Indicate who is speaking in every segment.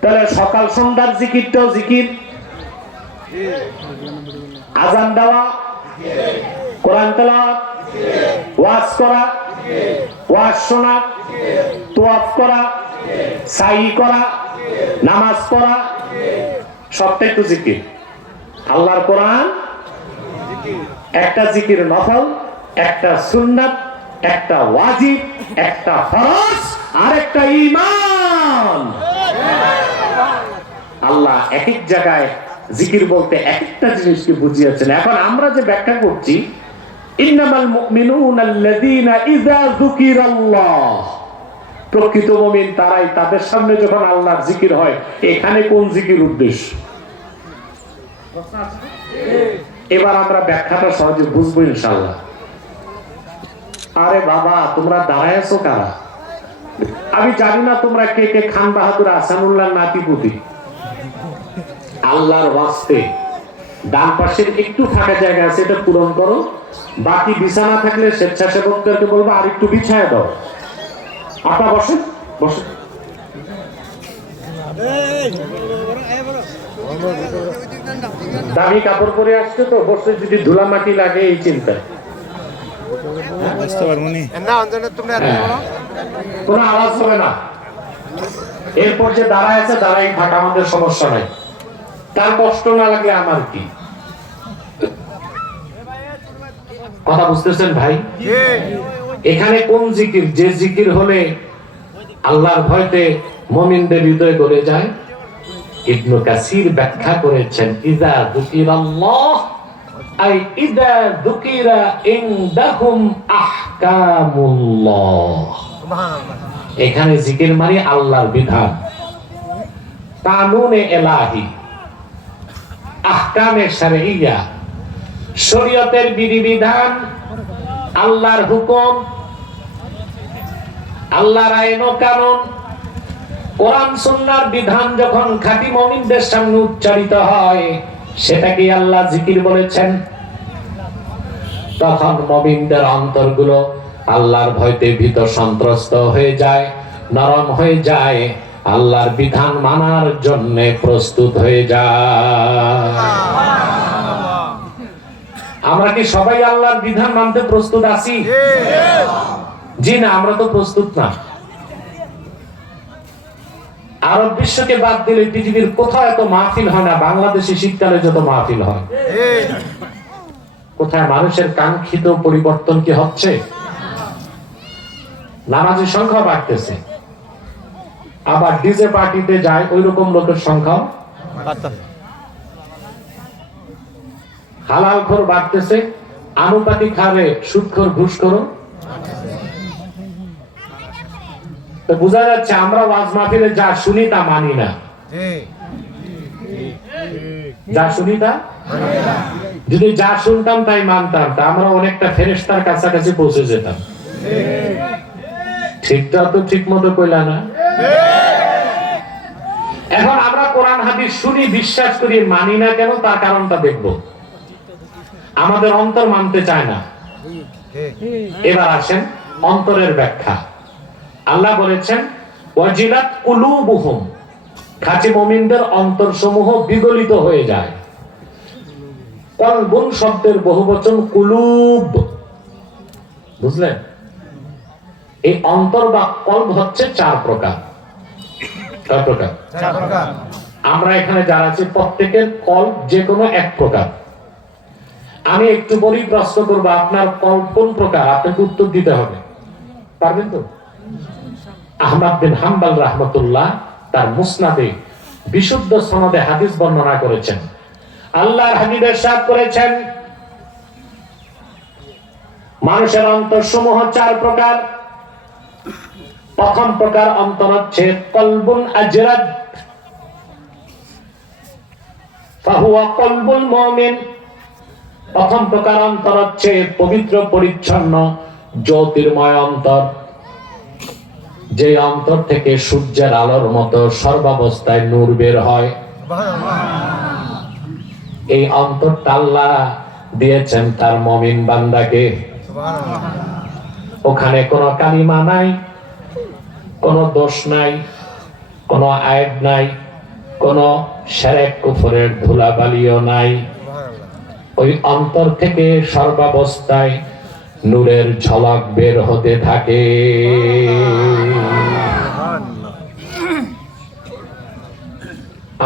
Speaker 1: তাহলে সকাল সন্ধ্যার জিকিরটাও জিকির। আজান দেওয়া, কোরআন তেলাওয়াত, ওয়াজ করা, ওয়াজ শোনা, তোয়াফ করা, সাই করা, নামাজ পড়া, সবটাই তো জিকির। আল্লাহর কোরআন একটা জিকির নফল, একটা সুন্নাত, একটা ওয়াজিব, একটা ফরজ আর একটা ঈমান। আল্লাহ এক এক জায়গায় জিকির বলতে এক একটা জিনিসকে বুঝিয়েছেন। এখন আমরা যে ব্যাখ্যা করছি প্রকৃত মুমিন তারাই তাদের সামনে যখন আল্লাহর জিকির হয়, এখানে কোন জিকির উদ্দেশ্য? এবার আমরা ব্যাখ্যাটা সহজে বুঝব ইনশাল্লাহ আরে বাবা, তোমরা দাঁড়ায়ছো কারা? আমি জানি না তোমরা কে কে খান বাহাদুর আসানুল্লাহ নাতিপুতি। আল্লাহর ওয়াস্তে। ডান পাশের একটু ফাঁকা জায়গা আছে এটা পূরণ করো। বাকি বিছানা থাকলে স্বেচ্ছাসেবকদেরকে বলব আর একটু বিছায় দাও। আপা বসে বসে। দামি কাপড় পরে আসছে তো বসে যদি ধুলা মাটি লাগে এই চিন্তা। কোনো আওয়াজ হবে না। এরপর যে দাঁড়ায় আছে দাঁড়াই থাকা আমাদের সমস্যা নাই। তার কষ্ট না লাগলে আমার কি? কথা বুঝতেছেন ভাই? এখানে কোন জিকির? যে জিকির হলে আল্লাহর ভয়তে মমিনদের হৃদয় করে যায়। ইবনু কাসির ব্যাখ্যা করেছেন, ইদা যুকিরাল্লাহ, আই ইদা যুকিরা ইনদাহুম আহকামুল্লাহ। এখানে জিকির মানে আল্লাহর বিধান। কানুনে এলাহি। আহকামে শারঈয়া শরীয়তের বিধিবিধান, আল্লাহর হুকুম, আল্লাহর আইন কানুন, কোরআন সুন্নাহর বিধান যখন খাঁটি মুমিনদের সামনে উচ্চারিত হয় সেটাকে আল্লাহ জিকির বলেছেন। তখন মমিনদের অন্তরগুলো আল্লাহর ভয়তে ভীত সন্ত্রস্ত হয়ে যায়, নরম হয়ে যায়। আল্লাহর বিধান মানার জন্য প্রস্তুত হয়ে যায় আমরা কি সবাই আল্লাহর বিধান মানতে প্রস্তুত আছি? জি না, আমরা তো প্রস্তুত না। আরব বিশ্বকে বাদ দিলে পৃথিবীর কোথাও এত মাহফিল হয় না, বাংলাদেশে শীতকালে যত মাহফিল হয়। কোথায় মানুষের কাঙ্ক্ষিত পরিবর্তন কি হচ্ছে? নামাজের সংখ্যা বাড়তেছে। আবার ডিজে পার্টিতে যায় ওই রকম লোকের সংখ্যাও হালাল খোর বাড়তেছে, আনুপাতিক হারে সুদখোর ঘুষ করো তো বোঝা যাচ্ছে আমরা ওয়াজ মাহফিলে যা শুনি তা মানি না। যা শুনি তা? যদি যা শুনতাম তাই মানতাম, তা আমরা অনেকটা ফেরেস্তার কাছাকাছি পৌঁছে যেতাম। ঠিকটা তো ঠিক মতো কইলা না। এখন আমরা কোরআন, হাদিস শুনি, বিশ্বাস করি, মানি না কেন, তার কারণটা দেখব। আমাদের অন্তর মানতে চায় না। এবার আসেন অন্তরের ব্যাখ্যা। আল্লাহ বলেছেন, ওয়াজিলাত কুলুবুহুম। খাঁটি মুমিনদের অন্তরসমূহ বিগলিত হয়ে যায়। কলবুন শব্দের বহুবচন কুলুব। বুঝলেন? এই অন্তর বা কল্ব হচ্ছে চার প্রকার। চার প্রকার। আমরা এখানে যারা আছি প্রত্যেকের কল্প যে কোনো এক প্রকার। আমি একটু পরেই প্রশ্ন করব আপনার কল্প কোন প্রকার? আপনাকে উত্তর দিতে হবে। পারবেন তো? আহমদ বিন হাম্বাল রাহমাতুল্লাহ তার মুসনাদে বিশুদ্ধ সনদে হাদিস বর্ণনা করেছেন। আল্লাহর হাবিবের সাথ করেছেন মানুষের অন্তর সমূহ চার প্রকার। প্রথম প্রকার অন্তর হচ্ছে কলবুন আজরাদ ফাহুয়া কলবুল মুমিন। প্রথম প্রকার অন্তর হচ্ছে পবিত্র পরিচ্ছন্ন জ্যোতির্ময় অন্তর। যে অন্তর থেকে সূর্যের আলোর মতো সর্বাবস্থায় নূর বের হয়। এই অন্তরটা আল্লাহ দিয়েছেন তার মমিন বান্দাকে। ওখানে কোনো কালিমা নাই। কোনো দোষ নাই, কোনো আয়ব নাই, কোন সেরেক কুফরের ধুলাবালিও নাই। ওই অন্তর থেকে সর্বাবস্থায় নূরের ঝলক বের হতে থাকে।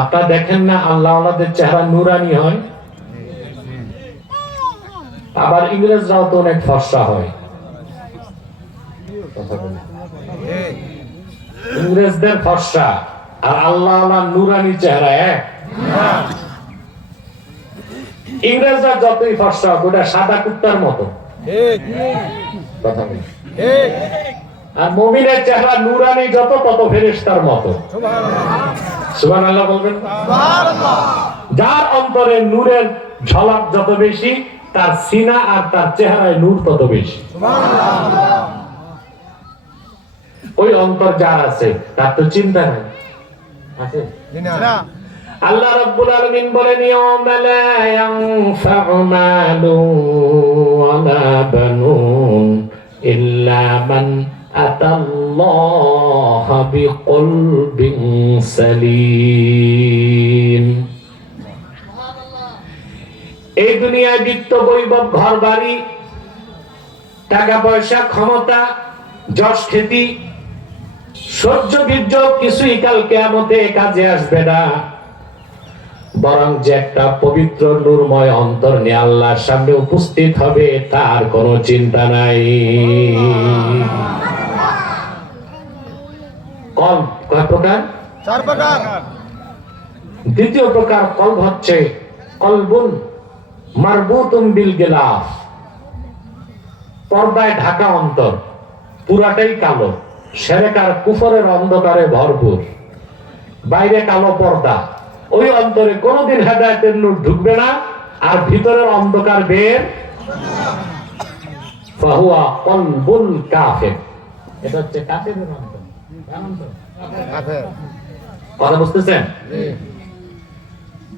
Speaker 1: আপনারা দেখেন না, আল্লাহ আল্লাহদের চেহারা নুরানি হয়। আবার ইংরেজরাও তো অনেক ফর্সা হয়। কথা বলি। ইংরেজদের ফর্সা আর আল্লাহ আল্লাহ নুরানি চেহারা এক ইংরেজরা যতই ফর্সা হোক, ওটা সাদা কুত্তার মতো। আর মমিনের চেহারা নুরানি যত, তত ফেরেশতার মতো। সুবহান আল্লাহ বলবেন? যার অন্তরে নূরের ঝলক যত বেশি, তার সিনা আর তার চেহারায় নূর তত বেশি। ওই অন্তর যার আছে তার তো চিন্তা নাই। আছে? আল্লাহ রাব্বুল আলামিন বলেন ইয়াউমা লা ইয়ানফা'ু মালুন ওয়ালা বানুন ইল্লা মান আতাল্লাহা বিকলবিন সালিম। এই দুনিয়ায় বিত্ত বৈভব ঘর বাড়ি টাকা পয়সা ক্ষমতা যশ খ্যাতি সহ্য বীর্য কিছুই কাল কেয়ামতে কাজে আসবে না। বরং যে একটা পবিত্র নূরময় অন্তর নিয়ে আল্লাহর সামনে উপস্থিত হবে তার কোনো চিন্তা নাই। কল কয় প্রকার?
Speaker 2: চার প্রকার।
Speaker 1: দ্বিতীয় প্রকার কল হচ্ছে কলবুন মারবুতুম বিল গিলাফ। পর্দায় ঢাকা অন্তর পুরাটাই কালো। সেরেকার কুফরের অন্ধকারে ভরপুর। বাইরে কালো পর্দা। ওই অন্তরে কোনোদিন হেদায়তের নূর ঢুকবে না আর ভিতরের অন্ধকার বের ফাহুয়া কলবুল কাফের। এটা হচ্ছে কাফেরের অন্তর। কথা বুঝতেছেন?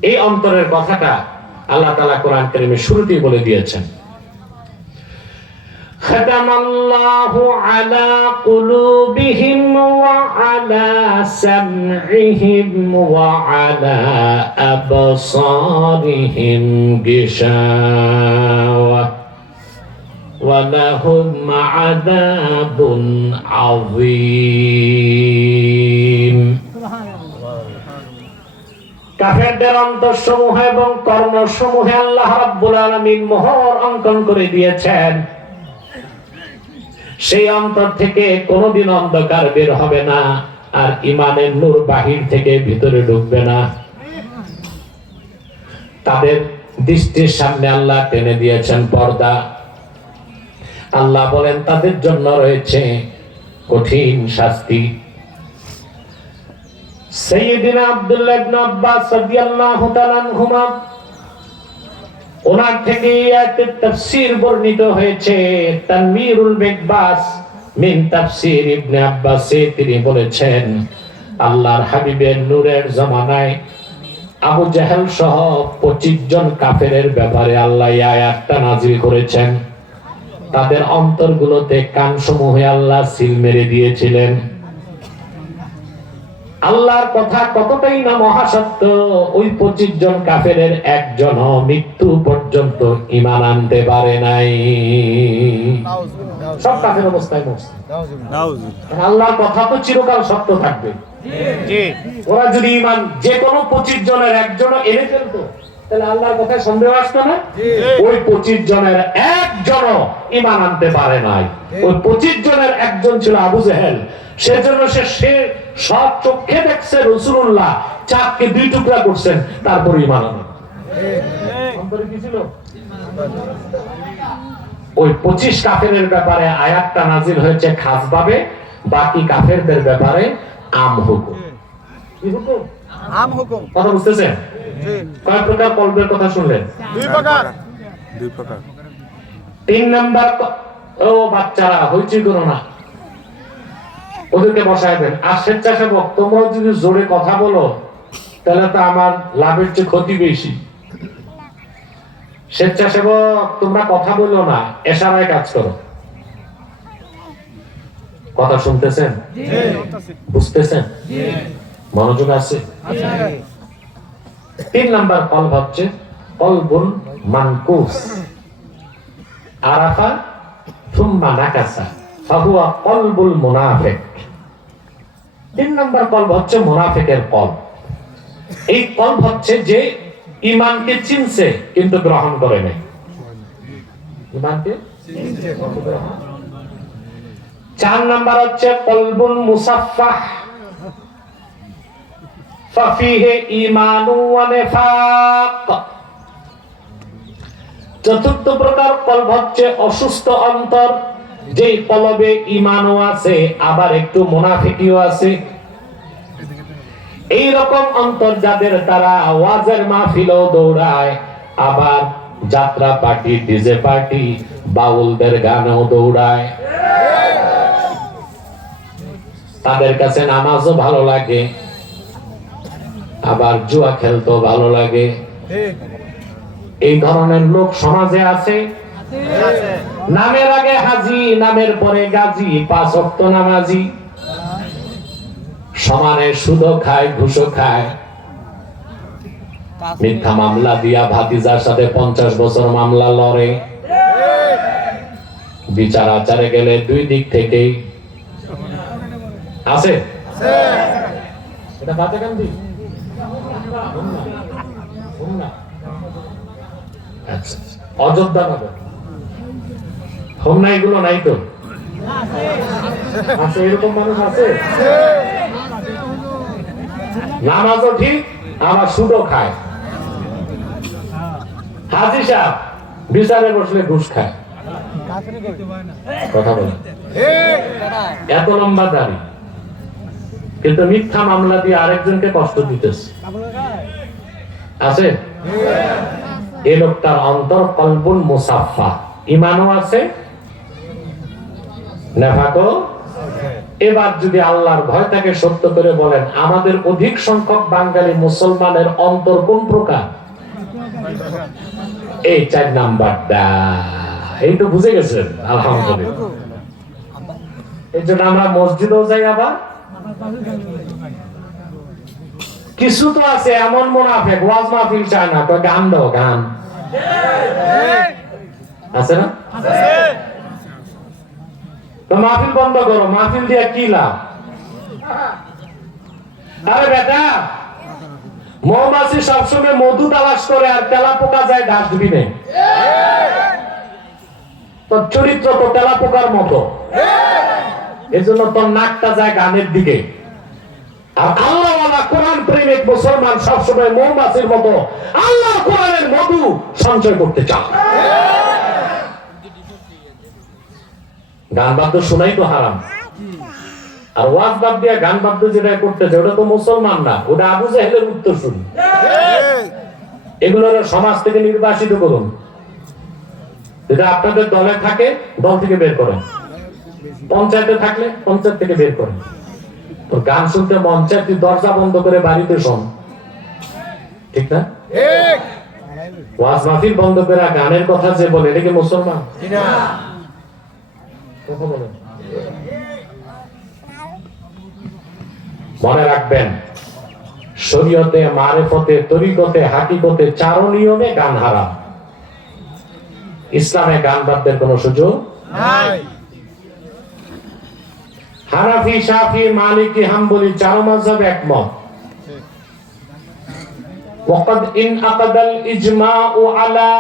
Speaker 1: এই অন্তরের কথাটা আল্লাহ তালা কোরআন কারিমের শুরুতেই বলে দিয়েছেন। ختم الله على قلوبهم وعلى سمعهم وعلى أبصارهم غشاوة ولهم عذاب عظيم কাফেরদের অন্তরসমূহ এবং কর্মসমূহে আল্লাহ রাব্বুল আলামিন মোহর অঙ্কন করে দিয়েছেন সেই অন্তর থেকে কোনোদিন অন্ধকার বের হবে না, আর ইমানের নূর বাহির থেকে ভিতরে ঢুকবে না। তাদের দৃষ্টির সামনে আল্লাহ টেনে দিয়েছেন পর্দা। আল্লাহ বলেন, তাদের জন্য রয়েছে কঠিন শাস্তি। সৈয়দিনা আব্দুল্লাহ ইবনে আব্বাস রাদিয়াল্লাহু ওনার থেকে আয়াতের তাফসীর বর্ণিত হয়েছে। তানবীরুল মিকবাস মিন তাফসীর ইবনে আব্বাস তিনি বলেছেন, আল্লাহর হাবিবের নূরের জামানায় আবু জাহেল সহ পঁচিশ জন কাফেরের ব্যাপারে আল্লাহ আয়াতটা নাজিল করেছেন। তাদের অন্তরগুলোতে কান সমূহে আল্লাহ সিল মেরে দিয়েছিলেন। আল্লাহর কথা কতটাই না মহাসত্য ওই পঁচিশ জন কাফেরের একজন মৃত্যু পর্যন্ত ইমান আনতে পারে নাই। সব কাফের অবস্থায় আল্লাহর কথা তো চিরকাল সত্য থাকবে। ওরা যদি ইমান যে কোনো পঁচিশ জনের একজনও এনে ফেলতো তাহলে আল্লাহর কথায় সন্দেহ আসতো না? ওই পঁচিশ জনের একজন ইমান আনতে পারে নাই। ওই পঁচিশ জনের একজন ছিল আবু জেহেল। সেজন্য সে সে সব চোখে দেখছে রসুল্লাহ চাঁদকে দুই টুকরা করছেন তারপর ইমান আনে। অন্তরে কি ছিল? ওই পঁচিশ কাফেরের ব্যাপারে আয়াতটা নাজিল হয়েছে খাস ভাবে বাকি কাফেরদের ব্যাপারে আম হুকুম।
Speaker 2: আম হুকুম।
Speaker 1: কথা বুঝতেছেন? কয় প্রকার কল্পের কথা শুনলেন?
Speaker 2: দুই প্রকার।
Speaker 3: দুই প্রকার।
Speaker 1: তিন নাম্বার ও বাচ্চারা হইচই করো না। ওদেরকে বসাইবেন আর স্বেচ্ছাসেবক তোমরা যদি জোরে কথা বলো, তাহলে তো আমার লাভের চেয়ে ক্ষতি বেশি। স্বেচ্ছাসেবক, তোমরা কথা বলো না এশারায় কাজ করো। কথা শুনতেছেন? বুঝতেছেন? মনোযোগ আছে? তিন নাম্বার কলব হচ্ছে, কলবুল মানকুস। আরাফা, থুম্মা নাকাসা। ফাহুয়া কলবুল তিন নাম্বার হচ্ছে এই হচ্ছে যে ইমানকে চিনছে, কিন্তু গ্রহণ করে নাই। ইমানকে চার নাম্বার হচ্ছে কলবুল মুসাফফাহ। ফাফিহে নিফাক। চতুর্থ প্রকার কলব হচ্ছে অসুস্থ অন্তর। যেই কলবে ইমানও আছে, আবার একটু মুনাফিকিও আছে। এই রকম অন্তর যাদের তারা ওয়াজের মাহফিলও দৌড়ায়, আবার যাত্রা পার্টি, ডিজে পার্টি, বাউলদের গানেও দৌড়ায়। তাদের কাছে নামাজও ভালো লাগে, আবার জুয়া খেলতেও ভালো লাগে। এই ধরনের লোক সমাজে আছে
Speaker 2: আছে?
Speaker 1: নামের আগে হাজি, নামের পরে গাজী, পাঁচ অক্ত নামাজি। সমানে সুদও খায়, ঘুষও খায়। মিথ্যা মামলা দিয়া ভাতিজার সাথে পঞ্চাশ বছর মামলা লড়ে। বিচার আচারে গেলে দুই দিক থেকেই। আছে? বাতে আচ্ছা। অযোধ্যা নগর। নাই তো। আছে, এরকম মানুষ আছে? ঠিক সুদও খায়। হাজি সাহেব, বিচারে বসলে ঘুষ খায়। কথা বলে এত লম্বা দাড়ি কিন্তু মিথ্যা মামলা দিয়ে আরেকজনকে কষ্ট দিতেছে। আছে? এ লোকটার অন্তর কলবুল মুসাফা ইমানও আছে এবার যদি আল্লাহর ভয় তাকে সত্য করে বলেন, আমাদের অধিক সংখ্যক বাঙালি মুসলমানের অন্তর কোন প্রকার? এই চার নাম্বারটা এই তো বুঝে গেছেন, আলহামদুলিল্লাহ। এই জন্য আমরা মসজিদেও যাই আবার। কিছু তো আছে, এমন মোনাফেক, ওয়াজ মাহফিল চায় না তো গান দাও, গান। আছে না? মাহফিল বন্ধ করো, মাহফিল দিয়ে কি লাভ? আরে বেটা, মৌমাছি সবসময় মধু তালাশ করে আর তেলা পোকা যায় ডাস্টবিনে। তোর চরিত্র তো তেলা পোকার মতো। এজন্য তোর নাকটা যায় গানের দিকে। আর আল্লাহ আল্লাহ কোরআন প্রেমিক মুসলমান সবসময় মৌমাছির মতো। আল্লাহ কোরআনের মধু সঞ্চয় করতে চান গান বাদ্য শোনাই তো হারাম। আর ওয়াজ বাদ দিয়ে গান বাদ্য যেটা করতেছে ওটা তো মুসলমান না ওটা আবু জাহেলের উত্তর শুনি এগুলো সমাজ থেকে নির্বাসিত করুন। যেটা আপনাদের দলে থাকে দল থেকে বের করেন। পঞ্চায়েতে থাকলে পঞ্চায়েত থেকে বের করেন। গান শুনতে মন চায় তুই দরজা বন্ধ করে বাড়িতে শোন। ঠিক না? ওয়াজ মাহফিল বন্ধ করে গানের কথা যে বলে এটা কি মুসলমান? কথা বলেন মনে রাখবেন শরীয়তে মারেফতে তরিকতে হাকিকতে চারো নিয়মে গান হারাম ইসলামে গান বাদ্যের কোন সুযোগ
Speaker 2: নাই
Speaker 1: হানাফি শাফি মালিকি হাম্বলি চার মাযহাব একমত وقد انعقد الإجماع على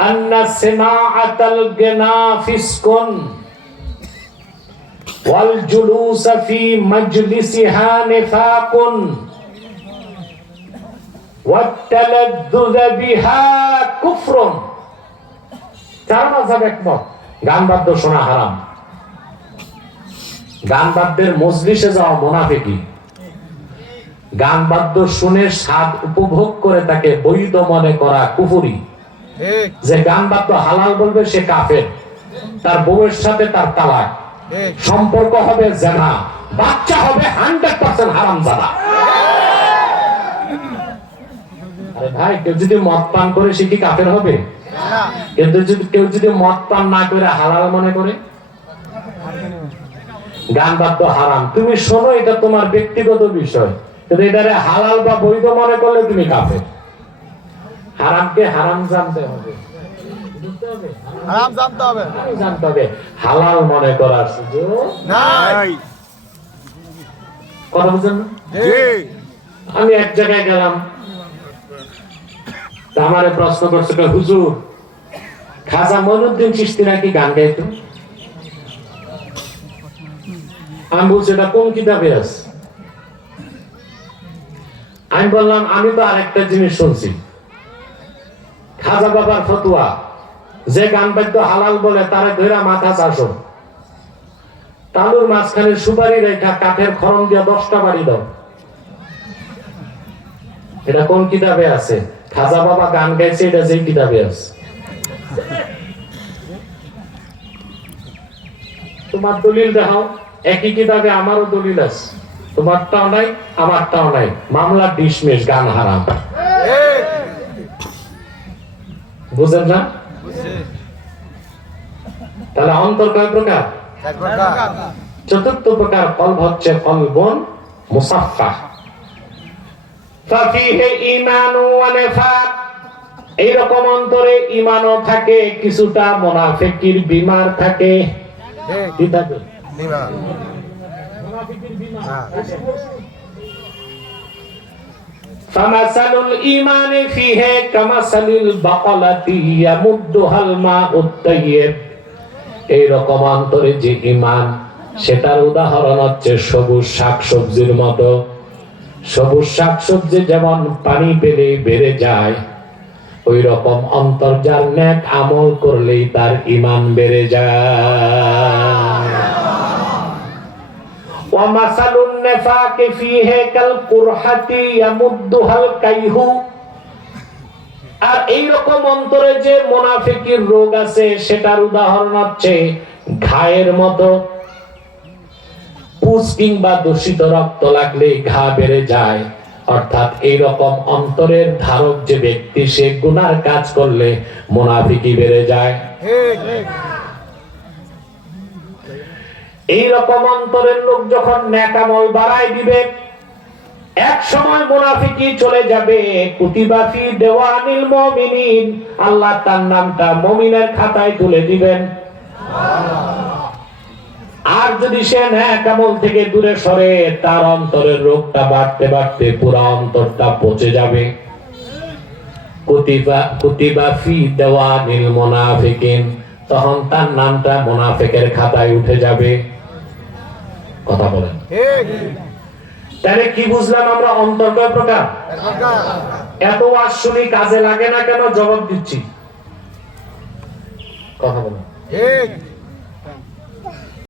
Speaker 1: أن سماعة الغنى فسق والجلوس في مجلسها نفاق والتلذذ بها كفر চার মাযহাব একমত গান বাদ্য শোনা হারাম গান বাদ্যের মজলিসে যাওয়া মোনাফেকি গান বাদ্য শুনে স্বাদ উপভোগ করে তাকে বৈধ মনে করা কুফুরি
Speaker 2: ঠিক
Speaker 1: যে গান বাদ্য হালাল বলবে সে কাফের তার বউয়ের সাথে তার তালাক
Speaker 2: ঠিক
Speaker 1: সম্পর্ক হবে জেনা বাচ্চা হবে হান্ড্রেড পার্সেন্ট হারাম জানা আরে ভাই কেউ যদি মদ পান করে সে কি কাফের হবে? কিন্তু যদি কেউ যদি মদ পান না করে হালাল মনে করে? গান বাদ্য হারাম। তুমি শোনো এটা তোমার ব্যক্তিগত বিষয়। কিন্তু এটারে হালাল বা বৈধ মনে করলে তুমি কাফের। হারামকে হারাম জানতে হবে?
Speaker 2: হারাম জানতে হবে।
Speaker 1: জানতে হবে। হালাল মনে করার সুযোগ
Speaker 2: নাই।
Speaker 1: কথা বুঝছেন আমি এক জায়গায় গেলাম। আমারে প্রশ্ন করছে হুজুর খাজা মইনুদ্দিন চিস্তি নাকি গান গাইতো? আমি বলছি এটা কোন কিতাবে আছে? আমি বললাম আমি তো আরেকটা জিনিস শুনছি। খাজা বাবার ফতুয়া যে গান বাদ্য হালাল বলে তারা ধৈরা মাথা চাষো। তালুর মাঝখানে সুপারি রেখা কাঠের খরম দিয়ে দশটা বাড়ি দাও। এটা কোন কিতাবে আছে? খাজা বাবা গান গাইছে এটা যেই কিতাবে আছে। তোমার দলিল দেখাও একই কিতাবে আমারও দলিল আছে। তোমারটাও নাই আমারটাও নাই। মামলা ডিসমিস গান হারাম। বুঝেন না? তাহলে অন্তর কয় প্রকার? চতুর্থ প্রকার ফল হচ্ছে কলবন মুসাফা ফাফিহে ইমানু ওয়া এইরকম অন্তরে ইমানও থাকে কিছুটা মোনাফিকির বিমার থাকে। কি ফিহে কামাসালিল বাকালাতি ইয়ামুদ্দুহাল মা'উত তাইয়্যিব এই রকম অন্তরে যে ইমান সেটার উদাহরণ হচ্ছে সবুজ শাকসবজির মতো সবুজ শাকসবজি যেমন পানি পেলে বেড়ে যায় ওই রকম অন্তর যার ন্যাক আমল করলেই তার ইমান বেড়ে যায় ومثل النفاق فيه كالقرحة يمدها الكيه আর এই রকম অন্তরে যে মোনাফিকির রোগ আছে, সেটার উদাহরণ হচ্ছে ঘায়ের মতো। পুষ কিংবা দূষিত রক্ত লাগলে ঘা বেড়ে যায়। অর্থাৎ এই রকম অন্তরের ধারক যে ব্যক্তি, সে গুনার কাজ করলে মোনাফিকি বেড়ে যায়। এই রকম অন্তরের লোক যখন ন্যাকামল বাড়াই দিবে এক সময় মুনাফিকি চলে যাবে কুতিবাফি দেওয়ানিল মুমিনিন, আল্লাহ তার নামটা মুমিনের খাতায় তুলে দিবেন। আর যদি সে ন্যাকামল থেকে দূরে সরে, তার অন্তরের রোগটা বাড়তে বাড়তে পুরো অন্তরটা পচে যাবে। কুতিবা কুতিবাফি দেওয়ানিল মুনাফিকিন, তখন তার নামটা মুনাফিকের খাতায় উঠে যাবে। কথা বলেন।
Speaker 2: ঠিক।
Speaker 1: তাহলে কি বুঝলাম আমরা অন্তর কয় প্রকার? এত ওয়াজ শুনি কাজে লাগে না কেন? জবাব দিচ্ছি। কথা
Speaker 2: বলো।